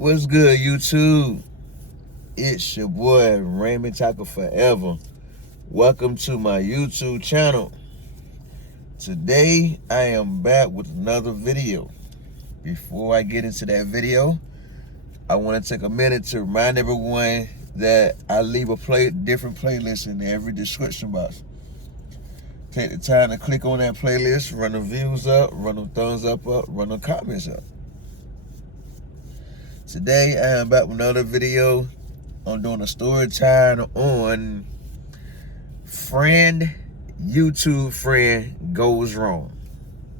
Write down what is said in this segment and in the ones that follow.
What's good, YouTube? It's your boy Raymond Tackle Forever. Welcome to my YouTube channel. Today I am back with another video. Before I get into that video, I want to take a minute to remind everyone that I leave a different playlist in every description box. Take the time to click on that playlist, run the views up, run the thumbs up, run the comments up. Today I am back with another video. I'm doing a story time on YouTube friend goes wrong.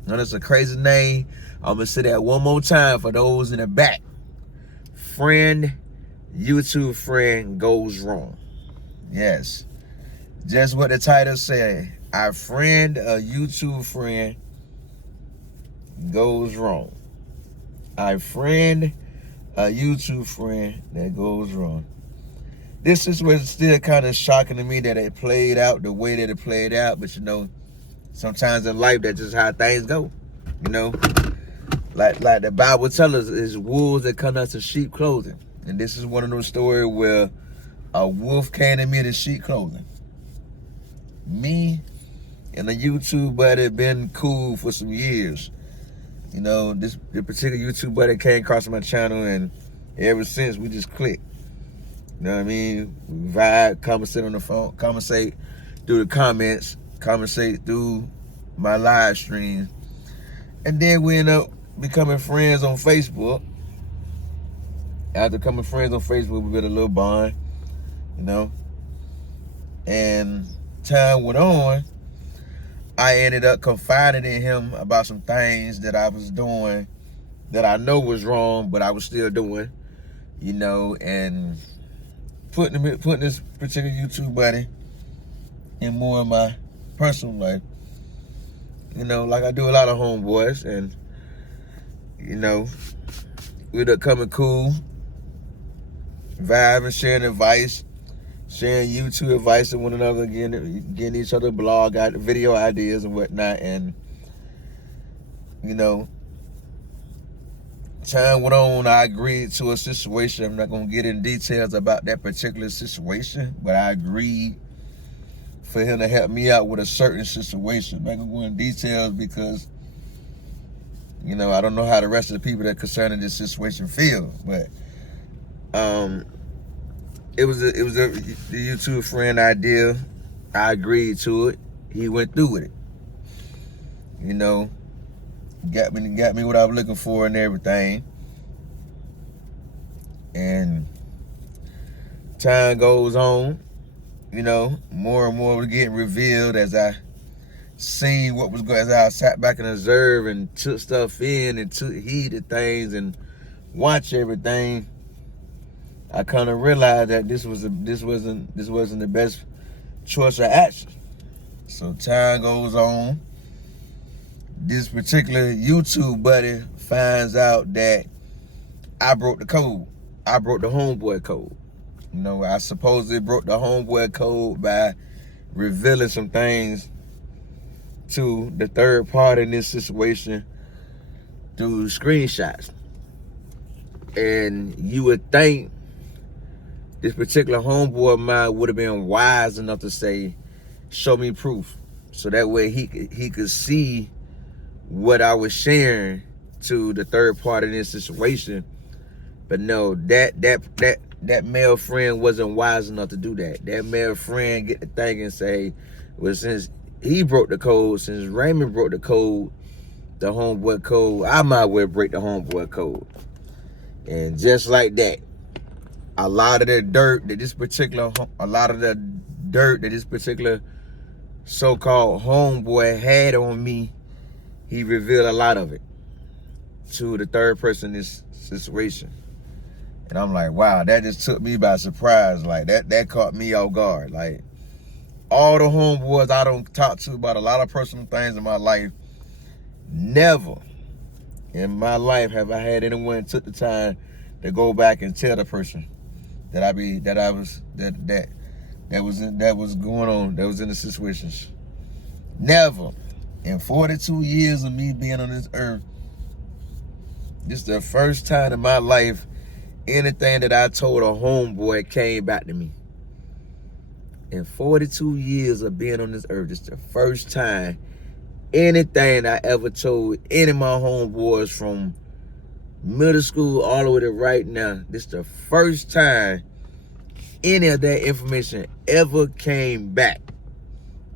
Now that's a crazy name. I'm gonna say that one more time for those in the back. YouTube friend goes wrong. Yes, just what the title said. Our friend, a YouTube friend, goes wrong. Our friend, a YouTube friend that goes wrong. This situation is still kind of shocking to me that it played out the way that it played out, but you know, sometimes in life that's just how things go. You know, like the Bible tells us, is wolves that come out to sheep clothing, and this is one of those stories where a wolf came to me in sheep clothing. Me and a YouTube buddy been cool for some years. You know, the particular YouTube buddy came across my channel, and ever since we just clicked. You know what I mean? We vibe, conversate on the phone, conversate through the comments, conversate through my live stream. And then we end up becoming friends on Facebook. After becoming friends on Facebook, we built a little bond, you know. And time went on. I ended up confiding in him about some things that I was doing that I know was wrong, but I was still doing, you know, and putting this particular YouTube buddy in more of my personal life. You know, like I do a lot of homeboys, and you know, we ended up coming cool, vibing, sharing advice, sharing YouTube advice to one another, getting each other blog video ideas and whatnot. And you know, time went on. I agreed to a situation. I'm not gonna get in details about that particular situation, but I agreed for him to help me out with a certain situation. I'm not gonna go in details because, you know, I don't know how the rest of the people that are concerned in this situation feel. But it was the YouTube friend idea. I agreed to it. He went through with it. You know, got me what I was looking for and everything. And time goes on, you know, more and more was getting revealed as I seen what was going. As I sat back and observed and took stuff in and took heed of things and watched everything, I kind of realized that this wasn't the best choice of action. So time goes on. This particular YouTube buddy finds out that I broke the code. I broke the homeboy code. You know, I supposedly broke the homeboy code by revealing some things to the third party in this situation through screenshots. And you would think this particular homeboy of mine would have been wise enough to say, show me proof. So that way he could see what I was sharing to the third party in this situation. But no, that male friend wasn't wise enough to do that. That male friend get to think and say, well, since he broke the code, since Raymond broke the code, the homeboy code, I might well break the homeboy code. And just like that, a lot of the dirt that this particular so-called homeboy had on me, he revealed a lot of it to the third person in this situation. And I'm like, wow, that just took me by surprise. Like, that caught me off guard. Like, all the homeboys I don't talk to about a lot of personal things in my life, never in my life have I had anyone took the time to go back and tell the person that was going on, that was in the situations. Never. In 42 years of me being on this earth, this is the first time in my life anything that I told a homeboy came back to me. In 42 years of being on this earth, it's the first time anything I ever told any of my homeboys from middle school all the way to right now, this is the first time any of that information ever came back,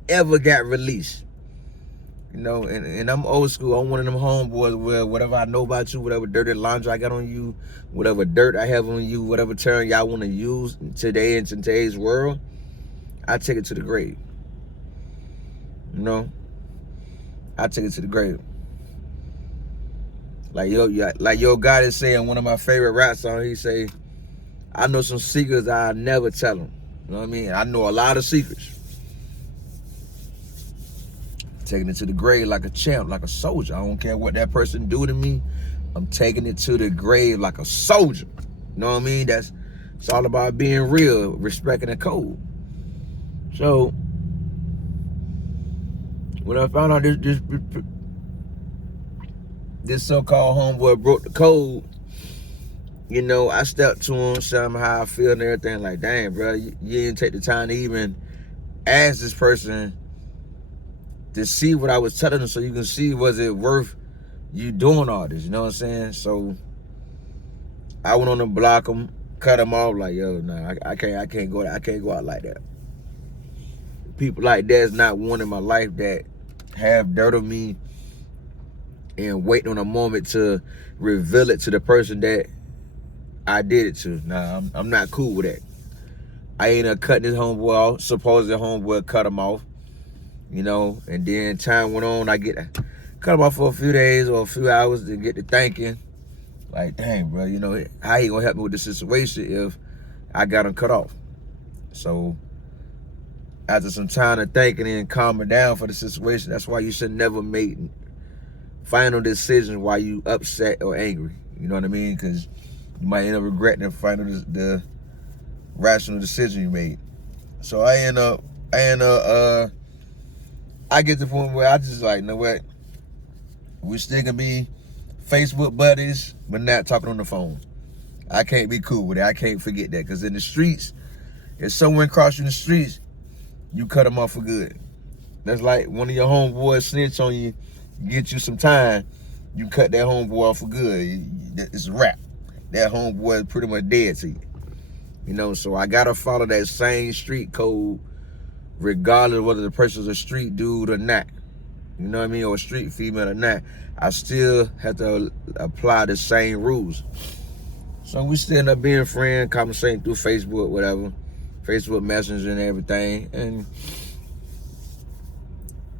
ever got released. You know, and I'm old school. I'm one of them homeboys where whatever I know about you, whatever dirty laundry I got on you, whatever dirt I have on you, whatever term y'all want to use today in today's world, I take it to the grave. You know? I take it to the grave. Like Yo God is saying, one of my favorite rap songs, he say, I know some secrets I'll never tell them. You know what I mean? I know a lot of secrets. Taking it to the grave like a champ, like a soldier. I don't care what that person do to me. I'm taking it to the grave like a soldier. You know what I mean? It's all about being real, respecting the code. So when I found out this so-called homeboy broke the code, you know, I stepped to him, showed him how I feel and everything. Like, dang, bro, you didn't take the time to even ask this person to see what I was telling them, so you can see, was it worth you doing all this? You know what I'm saying? So I went on to block him, cut him off. Like, yo, nah, I can't go out like that. People like that's not one in my life that have dirt on me and waiting on a moment to reveal it to the person that I did it to. Nah, I'm not cool with that. I ain't cutting this homeboy off. Supposed homeboy cut him off. You know, and then time went on, cut him off for a few days or a few hours to get to thinking, like, dang, bro, you know, how he gonna help me with the situation if I got him cut off? So after some time of thinking and calming down for the situation, that's why you should never make final decisions while you upset or angry. You know what I mean? Because you might end up regretting the rational decision you made. So I get to the point where I just like, you know what? We still gonna be Facebook buddies, but not talking on the phone. I can't be cool with it. I can't forget that. Because in the streets, if someone cross you in the streets, you cut them off for good. That's like one of your homeboys snitch on you, get you some time, you cut that homeboy off for good. It's a wrap. That homeboy is pretty much dead to you. You know, so I gotta follow that same street code regardless of whether the person's a street dude or not. You know what I mean? Or a street female or not. I still have to apply the same rules. So we still end up being friends, conversating through Facebook, whatever. Facebook Messenger and everything. And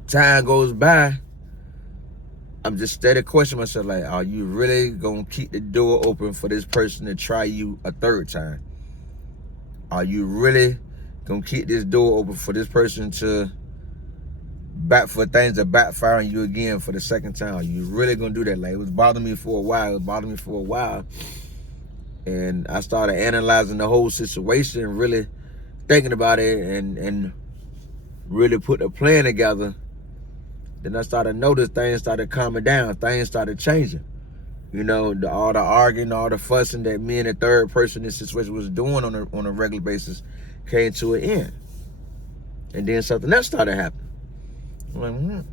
time goes by, I'm just steady questioning myself, like, are you really gonna keep the door open for this person to try you a third time? Are you really gonna keep this door open for this person to for things to backfire on you again for the second time? Are you really gonna do that? Like, it was bothering me for a while. And I started analyzing the whole situation, really thinking about it and really put a plan together. Then I started to notice things started calming down, things started changing. You know, all the arguing, all the fussing that me and the third person in this situation was doing on a regular basis came to an end. And then something else started happening. I'm like,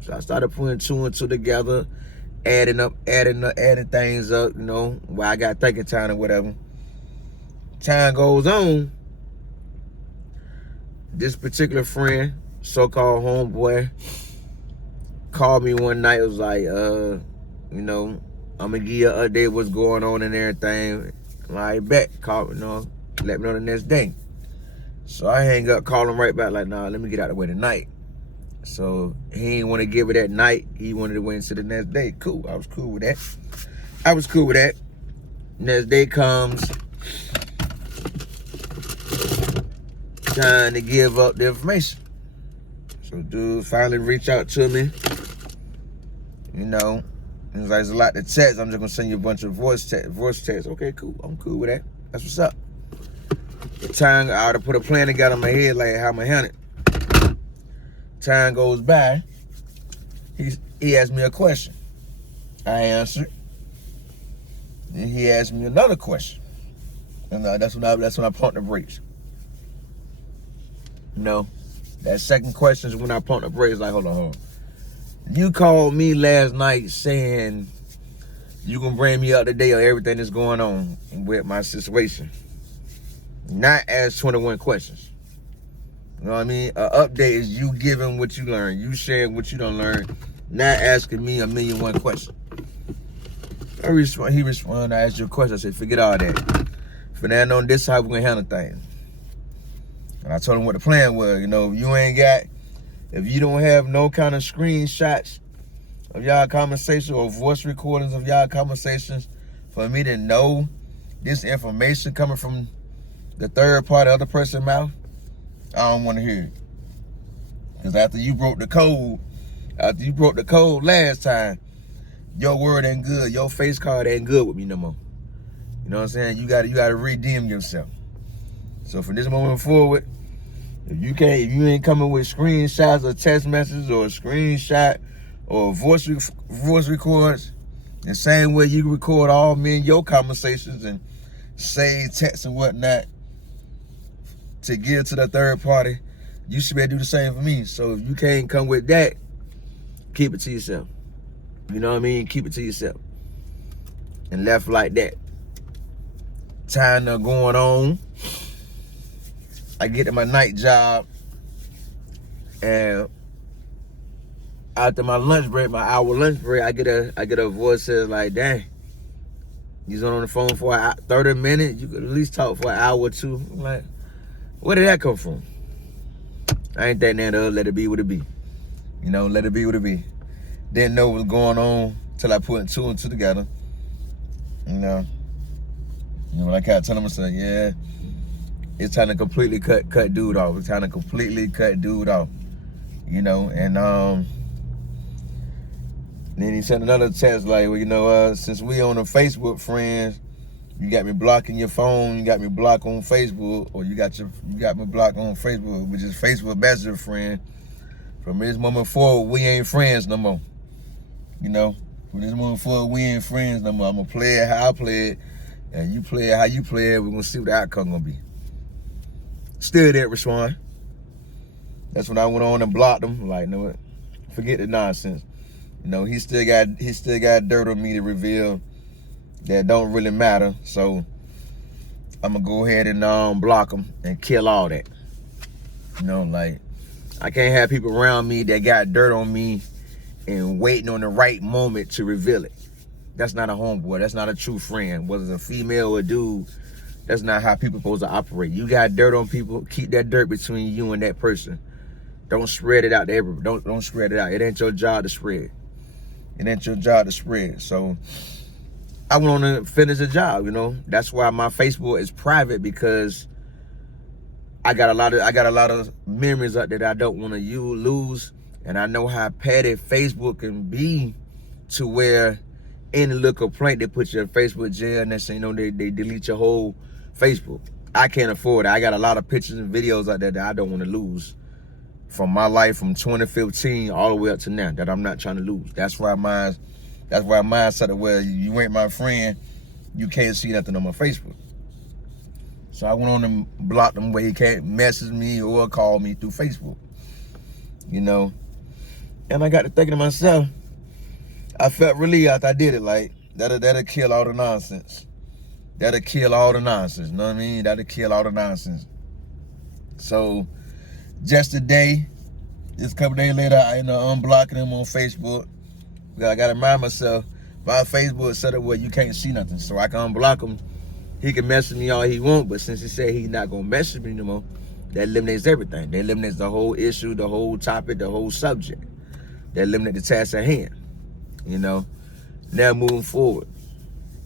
So I started putting two and two together, adding things up, you know, while I got thinking time or whatever. Time goes on. This particular friend, so-called homeboy, called me one night. It was like, you know, I'm gonna give you an update what's going on and everything. Like, bet, call me, you know, let me know the next day. So I hang up, call him right back, like, nah, let me get out of the way tonight. So he didn't want to give it that night. He wanted to wait until the next day. Cool, I was cool with that. Next day comes, time to give up the information. So dude finally reached out to me. You know, he was like, there's a lot to text. I'm just gonna send you a bunch of voice text. Okay, cool. I'm cool with that. That's what's up. The time I ought to put a plan together in my head, like how I'm gonna handle it. Time goes by. He asked me a question. I answered. And he asked me another question. And that's when I pump the brakes. You know, that second question is when I pump the brakes. Like, hold on. You called me last night saying you gonna bring me up to date on everything that's going on with my situation. Not ask 21 questions. You know what I mean? An update is you giving what you learn, you sharing what you don't learn, not asking me a million one questions. He responded, I asked you a question. I said, forget all that. For now on, this is how we're gonna handle things. And I told him what the plan was. You know, if you don't have no kind of screenshots of y'all conversation or voice recordings of y'all conversations for me to know this information coming from the third party, other person's mouth, I don't want to hear it. Because after you broke the code last time, your word ain't good. Your face card ain't good with me no more. You know what I'm saying? You gotta redeem yourself. So from this moment forward, if you ain't coming with screenshots or text messages or a screenshot or voice records, the same way you record all me and your conversations and save texts and whatnot to give to the third party, you should be able to do the same for me. So if you can't come with that, keep it to yourself. You know what I mean? Keep it to yourself. And left like that. Time to going on. I get to my night job, and after my lunch break, my hour lunch break, I get a voice that says like, dang, you's on the phone for 30 minutes, you could at least talk for an hour or two. I'm like, where did that come from? I ain't thinking that let it be what it be. You know, let it be what it be. Didn't know what was going on till I put two and two together. You know, when I kept telling myself, yeah, it's time to completely cut dude off. It's time to completely cut dude off. You know, and then he sent another text like, well, you know, since we on the Facebook friends, you got me blocking your phone, you got me blocked on Facebook, or you got me blocked on Facebook, which is Facebook Messenger friend. From this moment forward, we ain't friends no more. You know, from this moment forward, we ain't friends no more. I'm gonna play it how I play it, and you play it how you play it. We're gonna see what the outcome gonna be. Still didn't respond. That's when I went on and blocked him. Like, no, forget the nonsense. You know, he still got dirt on me to reveal that don't really matter. So I'm gonna go ahead and block him and kill all that. You know, like, I can't have people around me that got dirt on me and waiting on the right moment to reveal it. That's not a homeboy. That's not a true friend. Whether it's a female or a dude, that's not how people supposed to operate. You got dirt on people, keep that dirt between you and that person. Don't spread it out to everybody. Don't spread it out. It ain't your job to spread. It ain't your job to spread. So I went on to finish the job, you know. That's why my Facebook is private, because I got a lot of memories up there that I don't want to lose. And I know how petty Facebook can be, to where any little complaint, they put you in Facebook jail, and next thing you know, they delete your whole Facebook. I can't afford it. I got a lot of pictures and videos out there that I don't want to lose from my life from 2015 all the way up to now, that I'm not trying to lose. That's why mine said, well, you ain't my friend, you can't see nothing on my Facebook. So I went on and blocked him where he can't message me or call me through Facebook. You know? And I got to thinking to myself, I felt relieved after I did it. Like, that'll kill all the nonsense. That'll kill all the nonsense. You know what I mean? That'll kill all the nonsense. So, just today, just a couple days later, I ended up unblocking him on Facebook. I got to remind myself, my Facebook is set up where you can't see nothing. So I can unblock him. He can message me all he wants, but since he said he's not going to message me no more, that eliminates everything. That eliminates the whole issue, the whole topic, the whole subject. That eliminates the task at hand. You know? Now moving forward.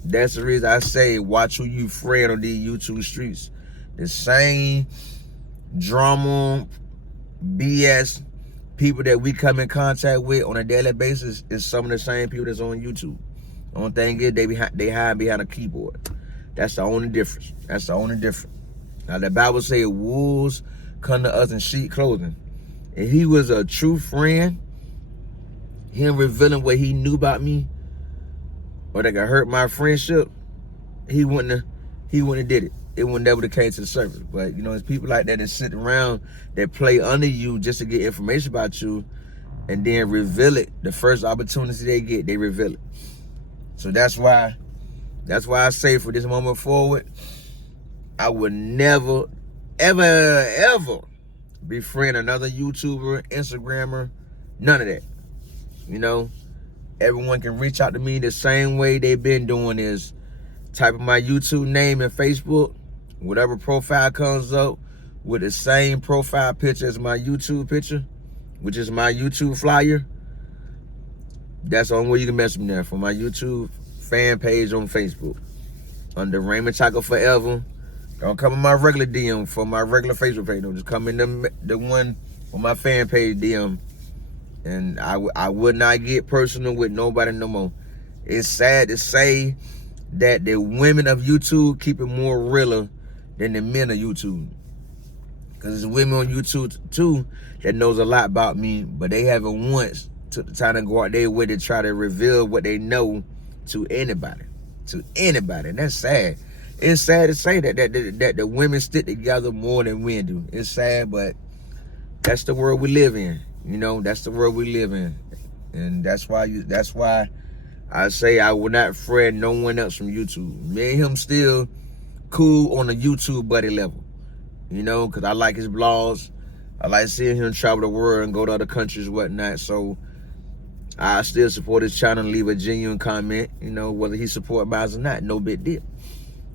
That's the reason I say watch who you friend on these YouTube streets. The same drama, BS people that we come in contact with on a daily basis is some of the same people that's on YouTube. The only thing is they hide behind a keyboard. That's the only difference. That's the only difference. Now the Bible says wolves come to us in sheep clothing. If he was a true friend, him revealing what he knew about me, or that could hurt my friendship, he wouldn't have did it. it would never came to the surface. But you know, it's people like that that sit around that play under you just to get information about you, and then reveal it. The first opportunity they get, they reveal it. So that's why I say, for this moment forward, I would never, ever, ever befriend another YouTuber, Instagrammer, none of that. You know, everyone can reach out to me the same way they've been doing, is type in my YouTube name and Facebook, whatever profile comes up with the same profile picture as my YouTube picture, which is my YouTube flyer. That's the only way you can mess with me there, for my YouTube fan page on Facebook under Raymond Taco Forever. Don't come in my regular DM for my regular Facebook page. Don't just come in the one on my fan page DM. And I would not get personal with nobody no more. It's sad to say that the women of YouTube keep it more realer than the men of YouTube. Because there's women on YouTube too that knows a lot about me, but they haven't once took the time to go out their way to try to reveal what they know to anybody. To anybody. And that's sad. It's sad to say that the women stick together more than men do. It's sad, but that's the world we live in. You know, that's the world we live in. And that's why I say I will not friend no one else from YouTube. Me and him still cool on a YouTube buddy level. You know, because I like his blogs. I like seeing him travel the world and go to other countries and whatnot. So I still support his channel and leave a genuine comment. You know, whether he support mine or not, no big deal.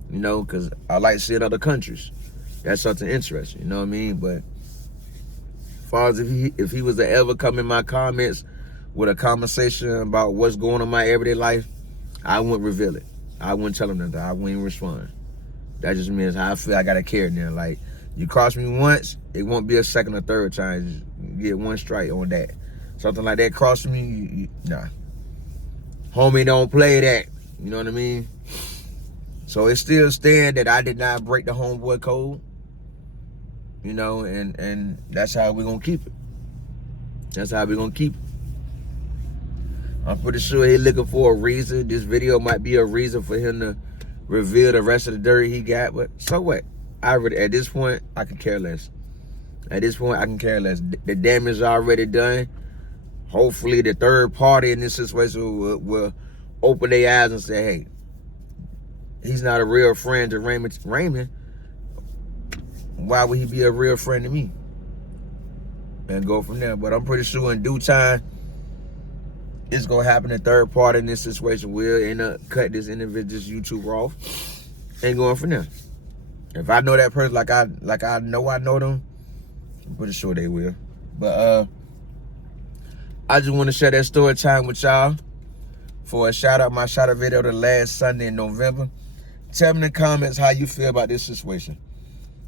You know, because I like seeing other countries. That's something interesting, you know what I mean? But as far as if he was to ever come in my comments with a conversation about what's going on in my everyday life, I wouldn't reveal it. I wouldn't tell him nothing. I wouldn't even respond. That just means how I feel. I gotta care now. Like, you cross me once, it won't be a second or third time. Just get one strike on that. Something like that crossing me, nah. Homie, don't play that. You know what I mean? So it still stands that I did not break the homeboy code. You know, and that's how we're gonna keep it. That's how we're gonna keep it. I'm pretty sure he's looking for a reason. This video might be a reason for him to reveal the rest of the dirt he got, but so what? At this point, I can care less. At this point, I can care less. The damage is already done. Hopefully, the third party in this situation will open their eyes and say, hey, he's not a real friend to Raymond. Why would he be a real friend to me? And go from there. But I'm pretty sure in due time, it's going to happen. The third party in this situation will end up cut this individual's YouTuber off and going from there. If I know that person like I know them, I'm pretty sure they will. But I just want to share that story time with y'all for a shout out. My shout out video the last Sunday in November. Tell me in the comments how you feel about this situation.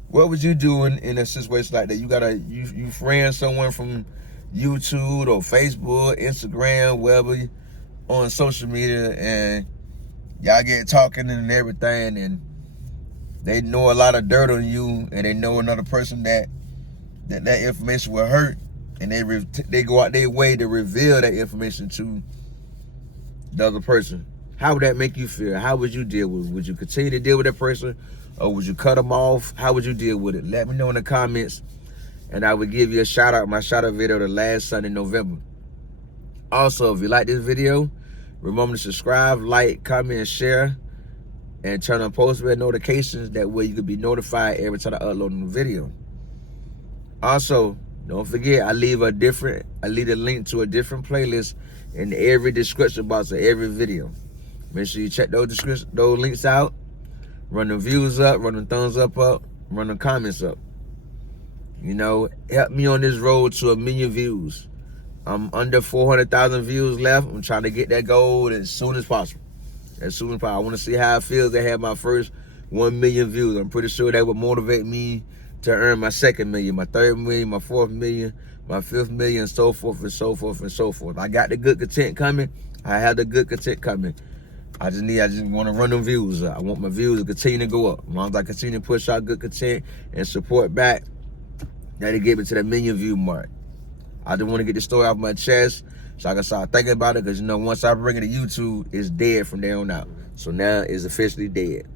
What would you do in a situation like that? You friend someone from YouTube or Facebook, Instagram, wherever on social media, and y'all get talking and everything, and they know a lot of dirt on you, and they know another person that information will hurt, and they go out their way to reveal that information to the other person. How would that make you feel? How would you deal with it? Would you continue to deal with that person, or would you cut them off? How would you deal with it? Let me know in the comments, and I would give you a shout out, my shout out video the last Sunday in November. Also, if you like this video, remember to subscribe, like, comment, and share, and turn on post notifications. That way you can be notified every time I upload a new video. Also, don't forget, I leave a link to a different playlist in every description box of every video. Make sure you check those links out. Run the views up, run the thumbs up, run the comments up. You know, help me on this road to 1 million views. I'm under 400,000 views left. I'm trying to get that goal as soon as possible. As soon as possible. I want to see how it feels to have my first 1 million views. I'm pretty sure that would motivate me to earn my 2nd million, my 3rd million, my 4th million, my 5th million, and so forth and so forth and so forth. I got the good content coming. I have the good content coming. I just want to run them views up. I want my views to continue to go up. As long as I continue to push out good content and support back, that'll get me to the 1 million view mark. I just want to get the story off my chest so I can start thinking about it, because, you know, once I bring it to YouTube, it's dead from there on out. So now it's officially dead.